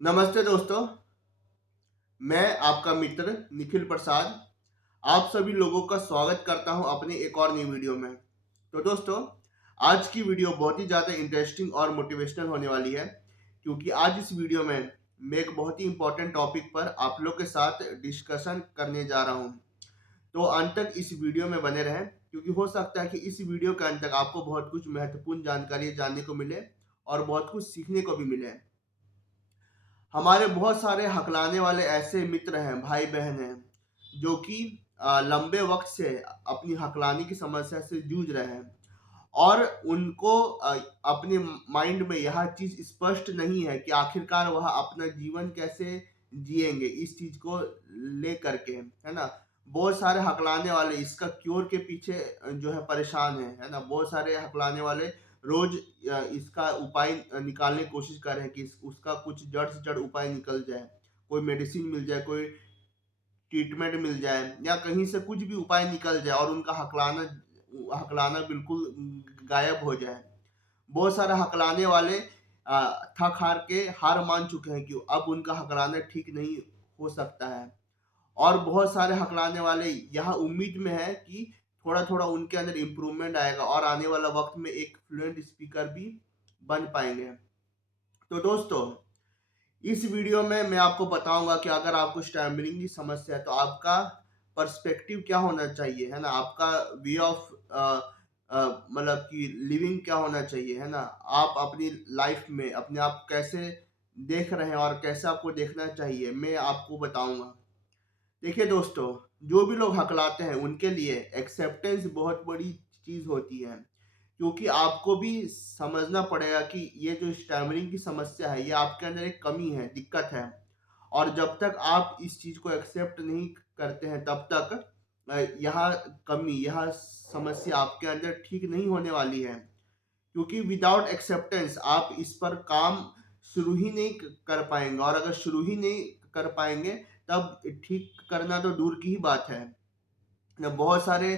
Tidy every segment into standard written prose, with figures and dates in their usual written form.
नमस्ते दोस्तों, मैं आपका मित्र निखिल प्रसाद आप सभी लोगों का स्वागत करता हूं अपने एक और नई वीडियो में। तो दोस्तों, आज की वीडियो बहुत ही ज़्यादा इंटरेस्टिंग और मोटिवेशनल होने वाली है क्योंकि आज इस वीडियो में मैं एक बहुत ही इम्पोर्टेंट टॉपिक पर आप लोग के साथ डिस्कशन करने जा रहा हूं। तो अंत तक इस वीडियो में बने रहें क्योंकि हो सकता है कि इस वीडियो के अंत तक आपको बहुत कुछ महत्वपूर्ण जानकारी जानने को मिले और बहुत कुछ सीखने को भी मिले। हमारे बहुत सारे हकलाने वाले ऐसे मित्र हैं, भाई-बहन हैं, जो कि लंबे वक़्त से अपनी हकलाने की समस्या से जूझ रहे हैं और उनको अपने माइंड में यह चीज़ स्पष्ट नहीं है कि आखिरकार वह अपना जीवन कैसे जिएँगे, इस चीज़ को लेकर के, है ना? बहुत सारे हकलाने वाले इसका क्योर के पीछे जो है परेशान हैं, है ना? बहुत सारे हकलाने वाले रोज़ इसका उपाय निकालने की कोशिश कर रहे हैं कि उसका कुछ जड़ से जड़ उपाय निकल जाए। कोई मेडिसिन मिल जाए, कोई ट्रीटमेंट मिल जाए या कहीं से कुछ भी उपाय निकल जाए और उनका हकलाना बिल्कुल गायब हो जाए। बहुत सारे हकलाने वाले थक-हार के हार मान चुके हैं कि अब उनका हकलाना ठीक नहीं हो सकता है। और बहुत सारे हकलाने वाले यह उम्मीद में है कि थोड़ा-थोड़ा उनके अंदर इम्प्रूवमेंट आएगा और आने वाला वक़्त में एक फ्लुएंट स्पीकर भी बन पाएँगे। तो दोस्तों, इस वीडियो में मैं आपको बताऊँगा कि अगर आपको स्टैमरिंग की समस्या है तो आपका पर्सपेक्टिव क्या होना चाहिए, है ना? आपका वे ऑफ मतलब कि लिविंग क्या होना चाहिए, है ना? आप अपनी लाइफ़ में अपने आप को कैसे देख रहे हैं और कैसे आपको देखना चाहिए, मैं आपको बताऊँगा। देखिए दोस्तों, जो भी लोग हकलाते हैं उनके लिए एक्सेप्टेंस बहुत बड़ी चीज़ होती है। क्योंकि आपको भी समझना पड़ेगा कि ये जो स्टैमरिंग की समस्या है, ये आपके अंदर एक कमी है, दिक्कत है। और जब तक आप इस चीज़ को एक्सेप्ट नहीं करते हैं, तब तक यह कमी, यह समस्या आपके अंदर ठीक नहीं होने वाली है। क्योंकि विदाउट एक्सेप्टेंस आप इस पर काम शुरू ही नहीं कर पाएँगे और अगर शुरू ही नहीं कर पाएँगे, तब ठीक करना तो दूर की ही बात है। बहुत सारे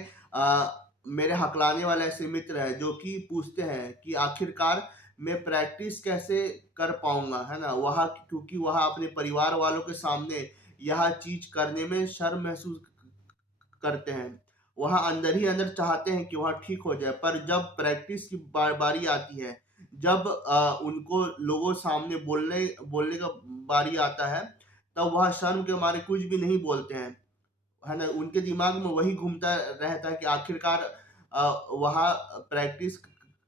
मेरे हकलाने वाले ऐसे मित्र हैं जो कि पूछते हैं कि आखिरकार मैं प्रैक्टिस कैसे कर पाऊँगा, है ना? वह क्योंकि वह अपने परिवार वालों के सामने यह चीज़ करने में शर्म महसूस करते हैं। वह अंदर ही अंदर चाहते हैं कि वह ठीक हो जाए, पर जब प्रैक्टिस की बारी आती है, जब उनको लोगों सामने बोलने बोलने का बारी आता है, तब वह शर्म के मारे कुछ भी नहीं बोलते हैं। है ना? उनके दिमाग में वही घूमता रहता है कि आखिरकार वहाँ प्रैक्टिस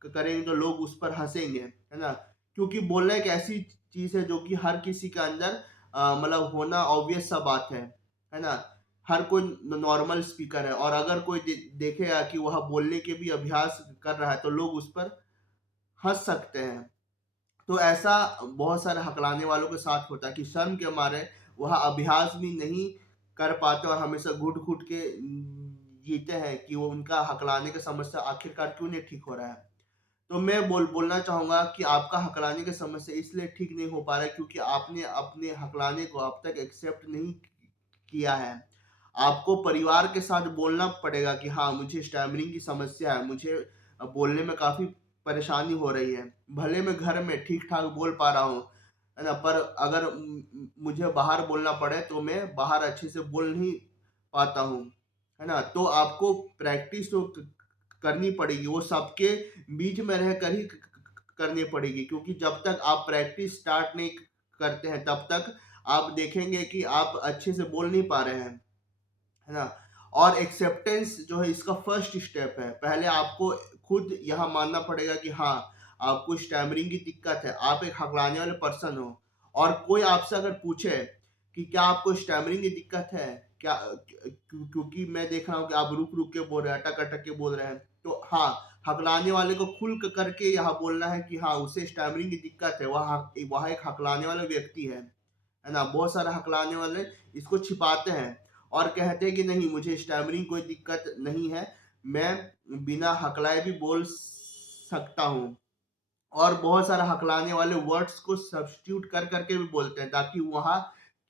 करेंगे तो लोग उस पर हँसेंगे, है ना? क्योंकि बोलना एक ऐसी चीज़ है जो कि हर किसी के अंदर मतलब होना ऑब्वियस सा बात है ना? हर कोई नॉर्मल स्पीकर है और अगर कोई देखेगा कि वह बोलने के भी अभ्यास कर रहा है तो लोग उस पर हँस सकते हैं। तो ऐसा बहुत सारे हकलाने वालों के साथ होता है कि शर्म के मारे वह अभ्यास भी नहीं कर पाते और हमेशा घुट-घुट के जीते हैं कि वो उनका हकलाने का समस्या आखिरकार क्यों नहीं ठीक हो रहा है। तो मैं बोलना चाहूँगा कि आपका हकलाने की समस्या इसलिए ठीक नहीं हो पा रहा है क्योंकि आपने अपने हकलाने को अब तक एक्सेप्ट नहीं किया है। आपको परिवार के साथ बोलना पड़ेगा कि हाँ, मुझे स्टैमरिंग की समस्या है, मुझे बोलने में काफ़ी परेशानी हो रही है। भले मैं घर में ठीक-ठाक बोल पा रहा हूँ, है ना? पर अगर मुझे बाहर बोलना पड़े तो मैं बाहर अच्छे से बोल नहीं पाता हूँ, है ना? तो आपको प्रैक्टिस तो करनी पड़ेगी, वो सबके बीच में रहकर ही करनी पड़ेगी क्योंकि जब तक आप प्रैक्टिस स्टार्ट नहीं करते हैं, तब तक आप देखेंगे कि आप अच्छे से बोल नहीं पा रहे हैं। है ना? और एक्सेप्टेंस जो है इसका फर्स्ट स्टेप है। पहले आपको खुद यह मानना पड़ेगा कि हाँ, आपको स्टैमरिंग की दिक्कत है, आप एक हकलाने वाले पर्सन हो और कोई आपसे अगर पूछे कि क्या आपको स्टैमरिंग की दिक्कत है? क्या क्योंकि मैं देख रहा हूँ कि आप रुक-रुक के बोल रहे हैं, अटक-अटक के बोल रहे हैं। तो हाँ, हकलाने वाले को खुल करके यह बोलना है कि हाँ, उसे स्टैमरिंग की दिक्कत है, वह एक हकलाने वाला व्यक्ति है ना? बहुत सारे हकलाने वाले इसको छिपाते हैं और कहते हैं कि नहीं मुझे स्टैमरिंग कोई दिक्कत नहीं है, मैं बिना हकलाए भी बोल सकता हूँ। और बहुत सारे हकलाने वाले वर्ड्स को सब्स्टिट्यूट कर के भी बोलते हैं ताकि वहाँ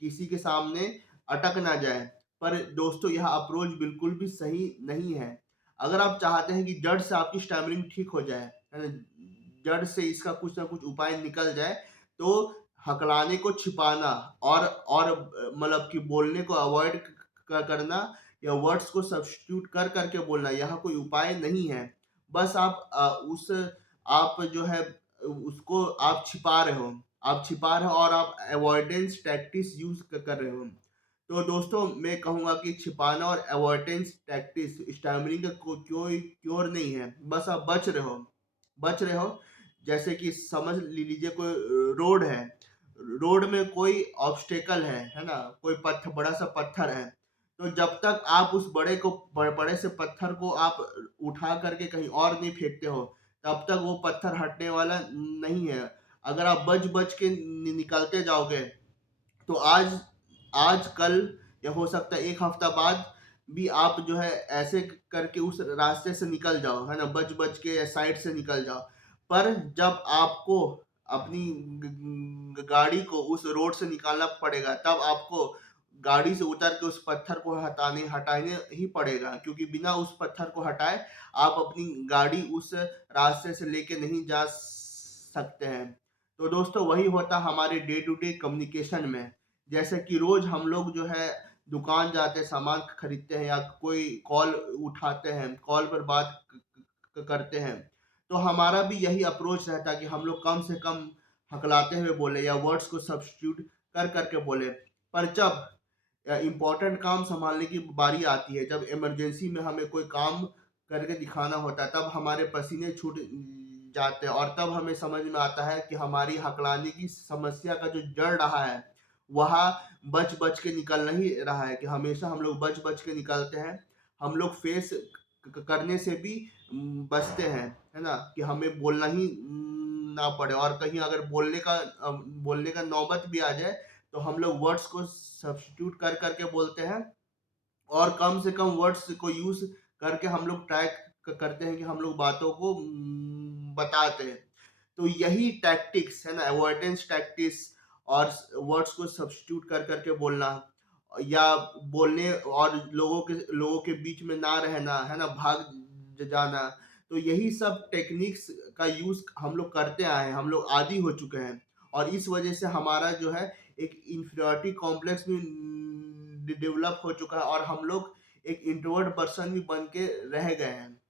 किसी के सामने अटक ना जाए। पर दोस्तों यह अप्रोच बिल्कुल भी सही नहीं है। अगर आप चाहते हैं कि जड़ से आपकी स्टैमरिंग ठीक हो जाए, है ना? जड़ से इसका कुछ ना कुछ उपाय निकल जाए, तो हकलाने को छिपाना और मतलब कि बोलने को अवॉइड करना या वर्ड्स को सब्स्टिट्यूट कर करके बोलना, यह कोई उपाय नहीं है। बस आप जो है उसको आप छिपा रहे हो, और आप अवॉइडेंस टैक्टिक्स यूज कर रहे हो। तो दोस्तों मैं कहूँगा कि छिपाना और अवॉइडेंस टैक्टिक्स स्टैमरिंग का कोई क्योर नहीं है, बस आप बच रहे हो। जैसे कि समझ लीजिए कोई रोड है, रोड में कोई ऑब्स्टेकल है ना, कोई पत्थर, बड़ा सा पत्थर है, तो जब तक आप उस बड़े से पत्थर को आप उठा करके कहीं और नहीं फेंकते हो, तब तक वो पत्थर हटने वाला नहीं है। अगर आप बच के निकलते जाओगे, तो आज कल या हो सकता है एक हफ्ता बाद भी आप जो है ऐसे करके उस रास्ते से निकल जाओ, है ना, बच के या साइड से निकल जाओ। पर जब आपको अपनी गाड़ी को उस रोड से निकालना पड़ेगा, तब आपको गाड़ी से उतर के उस पत्थर को हटाने ही पड़ेगा, क्योंकि बिना उस पत्थर को हटाए आप अपनी गाड़ी उस रास्ते से लेके नहीं जा सकते हैं। तो दोस्तों वही होता हमारे डे टू डे कम्युनिकेशन में। जैसे कि रोज हम लोग जो है दुकान जाते हैं, सामान खरीदते हैं या कोई कॉल उठाते हैं, कॉल पर बात करते हैं, तो हमारा भी यही अप्रोच रहता है कि हम लोग कम से कम हकलाते हुए बोले या वर्ड्स को सब्स्टिट्यूट कर करके बोले। पर जब इम्पोर्टेंट काम संभालने की बारी आती है, जब इमरजेंसी में हमें कोई काम करके दिखाना होता है, तब हमारे पसीने छूट जाते हैं और तब हमें समझ में आता है कि हमारी हकलाने की समस्या का जो जड़ रहा है, वह बच के निकल नहीं रहा है, कि हमेशा हम लोग बच के निकलते हैं। हम लोग फेस करने से भी बचते हैं, है ना, कि हमें बोलना ही ना पड़े, और कहीं अगर बोलने का नौबत भी आ जाए, तो हम लोग वर्ड्स को सब्स्टिट्यूट कर करके बोलते हैं, और कम से कम वर्ड्स को यूज करके हम लोग ट्राई करते हैं कि हम लोग बातों को बताते हैं। तो यही टैक्टिक्स है ना, अवॉइडेंस टैक्टिक्स, और वर्ड्स को सब्स्टिट्यूट कर करके बोलना, या बोलने और लोगों के बीच में ना रहना, है ना, भाग जाना। तो यही सब टेक्निक्स का यूज हम लोग करते आए हैं, हम लोग आदी हो चुके हैं, और इस वजह से हमारा जो है एक इंफीरियरिटी कॉम्प्लेक्स भी डेवलप हो चुका है, और हम लोग एक इंट्रोवर्ट पर्सन भी बन के रह गए हैं।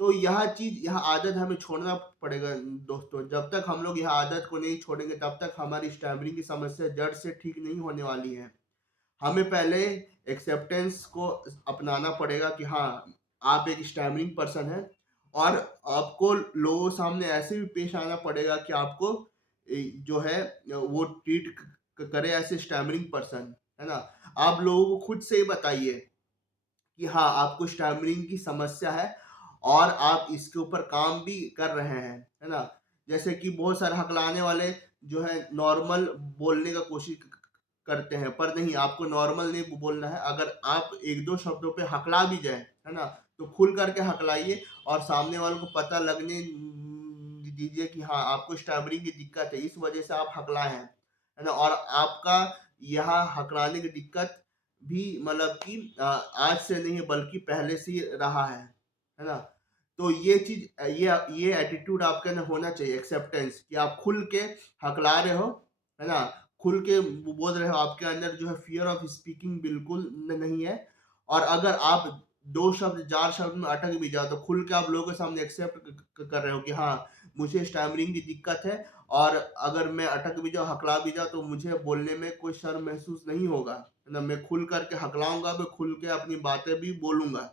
तो यह आदत हमें छोड़ना पड़ेगा दोस्तों। जब तक हम लोग यह आदत को नहीं छोड़ेंगे, तब तक हमारी स्टैमरिंग की समस्या जड़ से ठीक नहीं होने वाली है। हमें पहले एक्सेप्टेंस को अपनाना पड़ेगा कि हाँ, आप एक स्टैमरिंग पर्सन हैं, और आपको लोगों के सामने ऐसे भी पेश आना पड़ेगा कि आपको जो है वो ट्रीट करे ऐसे स्टैमरिंग पर्सन, है ना। आप लोगों को खुद से ही बताइए कि हाँ, आपको स्टैमरिंग की समस्या है और आप इसके ऊपर काम भी कर रहे हैं, है ना। जैसे कि बहुत सारे हकलाने वाले जो है नॉर्मल बोलने का कोशिश करते हैं, पर नहीं, आपको नॉर्मल नहीं बोलना है। अगर आप एक दो शब्दों पे हकला भी जाए, है ना, तो खुल करके हकलाइए, और सामने वालों को पता लगने दीजिए कि हाँ, आपको स्टैमरिंग की दिक्कत है, इस वजह से आप हकलाए हैं, है ना। और आपका यह हकलाने की दिक्कत भी मतलब कि आज से नहीं बल्कि पहले से ही रहा है ना। तो ये चीज ये एटीट्यूड आपके अंदर होना चाहिए, एक्सेप्टेंस, कि आप खुल के हकला रहे हो, है ना, खुल के बोल रहे हो। आपके अंदर जो है फियर ऑफ स्पीकिंग बिल्कुल नहीं है। और अगर आप दो शब्द चार शब्द में अटक भी जाओ, तो खुल के आप लोगों के सामने एक्सेप्ट कर रहे हो कि हाँ, मुझे स्टैमरिंग की दिक्कत है, और अगर मैं अटक भी जाऊँ, हकला भी जाऊँ, तो मुझे बोलने में कोई शर्म महसूस नहीं होगा, है ना। मैं खुल करके हकलाऊंगा, मैं खुल के अपनी बातें भी बोलूंगा।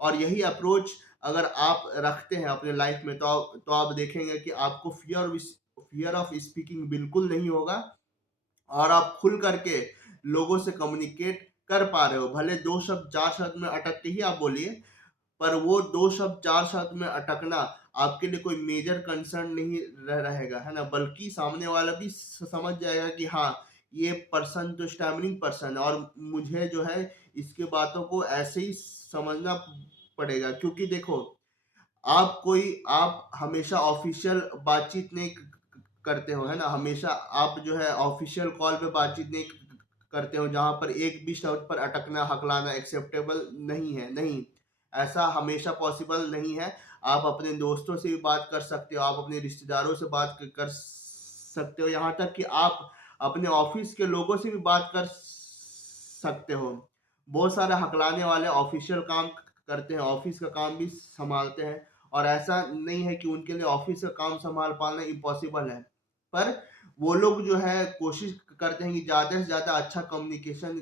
और यही अप्रोच अगर आप रखते हैं अपने लाइफ में, तो आप देखेंगे कि आपको फियर ऑफ स्पीकिंग बिल्कुल नहीं होगा, और आप खुल करके लोगों से कम्युनिकेट कर पा रहे हो। भले दो शब्द चार शब्द में अटक के ही आप बोलिए, पर वो दो शब्द चार शब्द में अटकना आपके लिए कोई मेजर कंसर्न नहीं रहेगा, है ना। बल्कि सामने वाला भी समझ जाएगा कि हाँ, ये पर्सन तो स्टैमरिंग पर्सन है, और मुझे जो है इसके बातों को ऐसे ही समझना पड़ेगा। क्योंकि देखो, आप हमेशा ऑफिशियल बातचीत नहीं करते हो, है ना। हमेशा आप जो है ऑफिशियल कॉल पे बातचीत नहीं करते हो, जहां पर एक भी शब्द पर अटकना, हकलाना एक्सेप्टेबल नहीं है। नहीं, ऐसा हमेशा पॉसिबल नहीं है। आप अपने दोस्तों से भी बात कर सकते हो, आप अपने रिश्तेदारों से बात कर सकते हो, यहाँ तक कि आप अपने ऑफिस के लोगों से भी बात कर सकते हो। बहुत सारे हकलाने वाले ऑफिशियल काम करते हैं, ऑफिस का काम भी संभालते हैं, और ऐसा नहीं है कि उनके लिए ऑफिस का काम संभाल पाना इम्पॉसिबल है। पर वो लोग जो है कोशिश करते हैं कि ज़्यादा से ज़्यादा अच्छा कम्युनिकेशन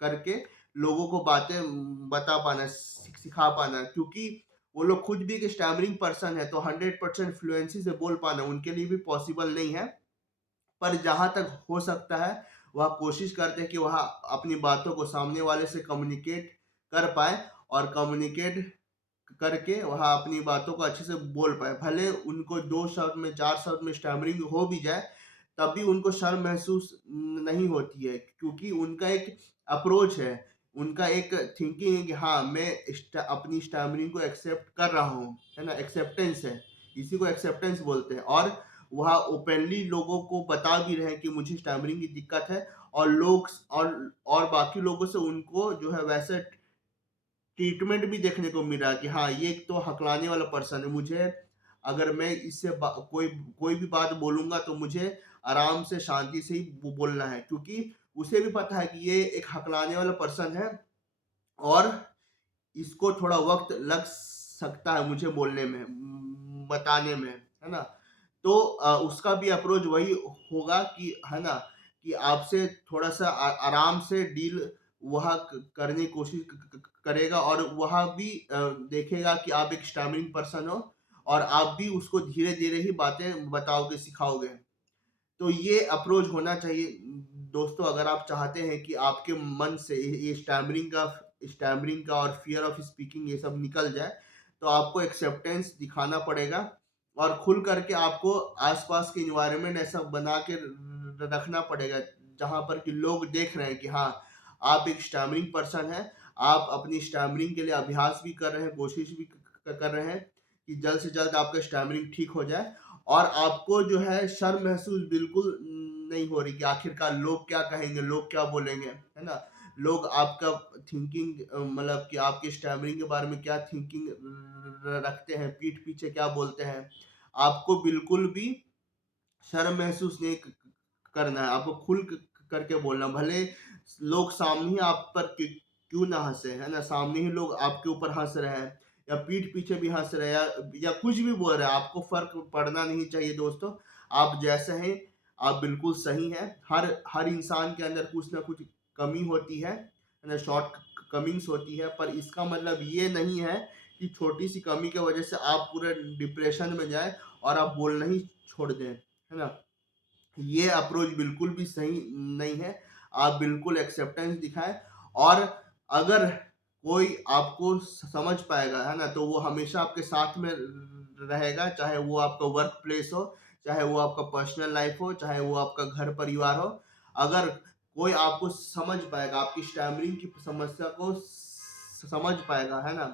करके लोगों को बातें बता पाना, सिखा पाना, क्योंकि वो लोग खुद भी एक स्टैमरिंग पर्सन है, तो 100% फ्लुएंसी से बोल पाना उनके लिए भी पॉसिबल नहीं है। पर जहाँ तक हो सकता है वह कोशिश करते हैं कि वह अपनी बातों को सामने वाले से कम्युनिकेट कर पाए, और कम्युनिकेट करके वह अपनी बातों को अच्छे से बोल पाए। भले उनको 2 शब्द में 4 शब्द में स्टैमरिंग हो भी जाए, तब भी उनको शर्म महसूस नहीं होती है, क्योंकि उनका एक अप्रोच है, उनका एक थिंकिंग है कि हाँ, मैं अपनी स्टैमरिंग को एक्सेप्ट कर रहा हूँ, है ना? एक्सेप्टेंस है, इसी को एक्सेप्टेंस बोलते हैं। और वह ओपनली लोगों को बता भी रहे हैं कि मुझे स्टैमरिंग की दिक्कत है, और लोग और बाकी लोगों से उनको जो है वैसे ट्रीटमेंट भी देखने को मिला कि हाँ, ये तो हकलाने वाला पर्सन है, मुझे अगर मैं इससे कोई कोई भी बात बोलूंगा तो मुझे आराम से शांति से ही बोलना है, क्योंकि उसे भी पता है कि ये एक हकलाने वाला पर्सन है, और इसको थोड़ा वक्त लग सकता है मुझे बोलने में, बताने में, है ना? तो उसका भी अप्रोच वही होगा कि, है ना, कि आपसे थोड़ा सा आराम से डील वह करने की कोशिश करेगा, और वह भी देखेगा कि आप एक स्टैमरिंग पर्सन हो, और आप भी उसको धीरे धीरे ही बातें बताओगे, सिखाओगे। तो ये अप्रोच होना चाहिए दोस्तों, अगर आप चाहते हैं कि आपके मन से ये स्टैमरिंग का और फियर ऑफ स्पीकिंग ये सब निकल जाए, तो आपको एक्सेप्टेंस दिखाना पड़ेगा, और खुल करके आपको आसपास के इन्वायरमेंट ऐसा बना के रखना पड़ेगा जहाँ पर कि लोग देख रहे हैं कि हाँ, आप एक स्टैमरिंग पर्सन हैं, आप अपनी स्टैमरिंग के लिए अभ्यास भी कर रहे हैं, कोशिश भी कर रहे हैं कि जल्द से जल्द आपका स्टैमरिंग ठीक हो जाए, और आपको जो है शर्म महसूस बिल्कुल नहीं हो रही कि आखिरकार लोग क्या कहेंगे, लोग क्या बोलेंगे, है ना? लोग आपका थिंकिंग मतलब कि आपके स्टैमरिंग के बारे में क्या थिंकिंग रखते हैं, पीठ पीछे क्या बोलते हैं, आपको बिल्कुल भी शर्म महसूस नहीं करना है, आपको खुल करके बोलना। भले लोग सामने ही आप पर क्यों ना हंसे, है ना? सामने ही लोग आपके ऊपर हंस रहे हैं, या पीठ पीछे भी हंस रहे हैं, या कुछ भी बोल रहे हैं, आपको फर्क पड़ना नहीं चाहिए दोस्तों। आप जैसे हैं, आप बिल्कुल सही हैं। हर हर इंसान के अंदर कुछ ना कुछ कमी होती है ना? शॉर्ट कमिंग्स होती है, पर इसका मतलब ये नहीं है कि छोटी सी कमी की वजह से आप पूरे डिप्रेशन में जाए और आप बोलना ही छोड़ दें, है ना? ये अप्रोच बिल्कुल भी सही नहीं है। आप बिल्कुल एक्सेप्टेंस दिखाएँ, और अगर कोई आपको समझ पाएगा, है ना? तो वो हमेशा आपके साथ में रहेगा, चाहे वो आपका वर्क प्लेस हो, चाहे वो आपका पर्सनल लाइफ हो, चाहे वो आपका घर परिवार हो। अगर कोई आपको समझ पाएगा, आपकी स्टैमरिंग की समस्या को समझ पाएगा, है ना?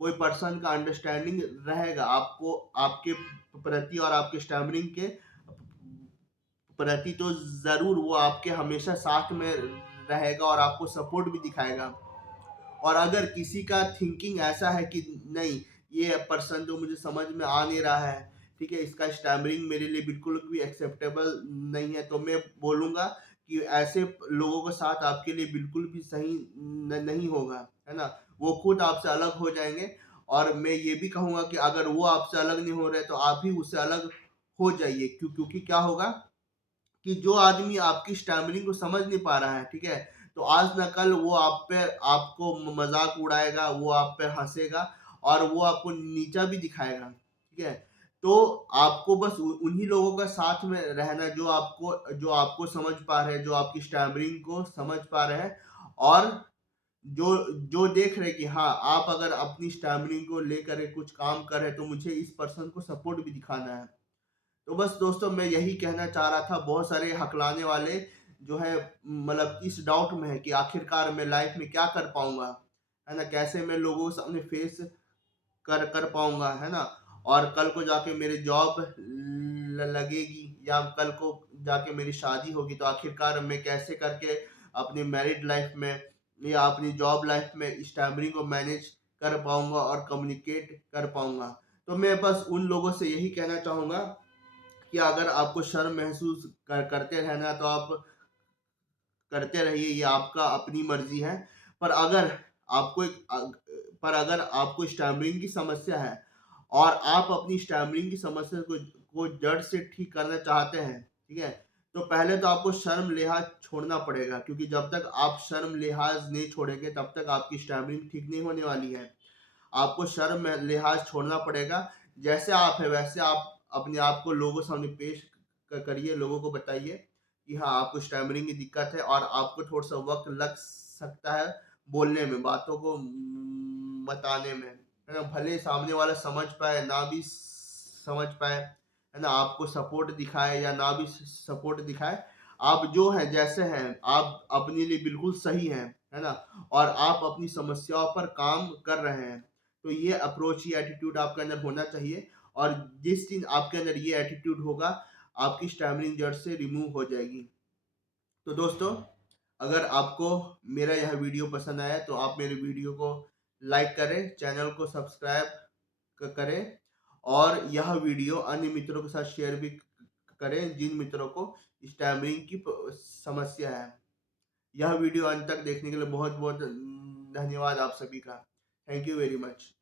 कोई पर्सन का अंडरस्टैंडिंग रहेगा आपको, आपके प्रति और आपके स्टैमरिंग के प्रति, तो ज़रूर वो आपके हमेशा साथ में रहेगा और आपको सपोर्ट भी दिखाएगा। और अगर किसी का थिंकिंग ऐसा है कि नहीं, ये पर्सन तो मुझे समझ में आ नहीं रहा है, ठीक है, इसका स्टैमरिंग मेरे लिए बिल्कुल भी एक्सेप्टेबल नहीं है, तो मैं बोलूँगा कि ऐसे लोगों के साथ आपके लिए बिल्कुल भी सही नहीं होगा, है ना? वो खुद आपसे अलग हो जाएँगे, और मैं ये भी कहूँगा कि अगर वो आपसे अलग नहीं हो रहे, तो आप भी उससे अलग हो जाइए। क्योंकि क्या होगा कि जो आदमी आपकी स्टैमरिंग को समझ नहीं पा रहा है, ठीक है? तो आज ना कल वो आप पे आपको मज़ाक उड़ाएगा, वो आप पे हँसेगा, और वो आपको नीचा भी दिखाएगा, ठीक है? तो आपको बस उन्हीं लोगों का साथ में रहना है जो आपको समझ पा रहे हैं, जो आपकी स्टैमरिंग को समझ पा रहे हैं, और जो जो देख रहे हैं कि हाँ, आप अगर अपनी स्टैमरिंग को लेकर के कुछ काम कर रहे हैं, तो मुझे इस पर्सन को सपोर्ट भी दिखाना है। तो बस दोस्तों, मैं यही कहना चाह रहा था। बहुत सारे हकलाने वाले जो है मतलब इस डाउट में है कि आखिरकार मैं लाइफ में क्या कर पाऊंगा, है ना? कैसे मैं लोगों के सामने फेस कर कर पाऊंगा, है ना? और कल को जाके मेरी जॉब लगेगी, या कल को जाके मेरी शादी होगी, तो आखिरकार मैं कैसे करके अपनी मैरिड लाइफ में या अपनी जॉब लाइफ में स्टैमरिंग को मैनेज कर पाऊंगा और कम्युनिकेट कर पाऊंगा। तो मैं बस उन लोगों से यही कहना चाहूंगा कि कि अगर आपको शर्म महसूस करते रहना तो आप करते रहिए, ये आपका अपनी मर्जी है। पर अगर आपको पर अगर आपको स्टैमरिंग की समस्या है और आप अपनी स्टैमरिंग की समस्या को जड़ से ठीक करना चाहते हैं, ठीक है, तो पहले तो आपको शर्म लिहाज छोड़ना पड़ेगा, क्योंकि जब तक आप शर्म लिहाज नहीं छोड़ेंगे तब तक आपकी स्टैमरिंग ठीक नहीं होने वाली है। आपको शर्म लिहाज छोड़ना पड़ेगा। जैसे आप है वैसे आप अपने आप को लोगों के सामने पेश करिए, लोगों को बताइए कि हाँ, आपको स्टैमरिंग की दिक्कत है और आपको थोड़ा-सा वक़्त लग सकता है बोलने में, बातों को बताने में, है ना? भले ही सामने वाला समझ पाए, ना भी समझ पाए, है ना? आपको सपोर्ट दिखाए या ना भी सपोर्ट दिखाए, आप जो हैं, जैसे हैं, आप अपने लिए बिल्कुल सही हैं, है ना? और आप अपनी समस्याओं पर काम कर रहे हैं। तो ये अप्रोच, ये एटीट्यूड आपके अंदर होना चाहिए, और जिस दिन आपके अंदर ये एटीट्यूड होगा, आपकी स्टैमरिंग जड़ से रिमूव हो जाएगी। तो दोस्तों, अगर आपको मेरा यह वीडियो पसंद आया तो आप मेरे वीडियो को लाइक करें, चैनल को सब्सक्राइब करें, और यह वीडियो अन्य मित्रों के साथ शेयर भी करें जिन मित्रों को स्टैमरिंग की समस्या है। यह वीडियो अंत तक देखने के लिए बहुत बहुत धन्यवाद आप सभी का। Thank you very much.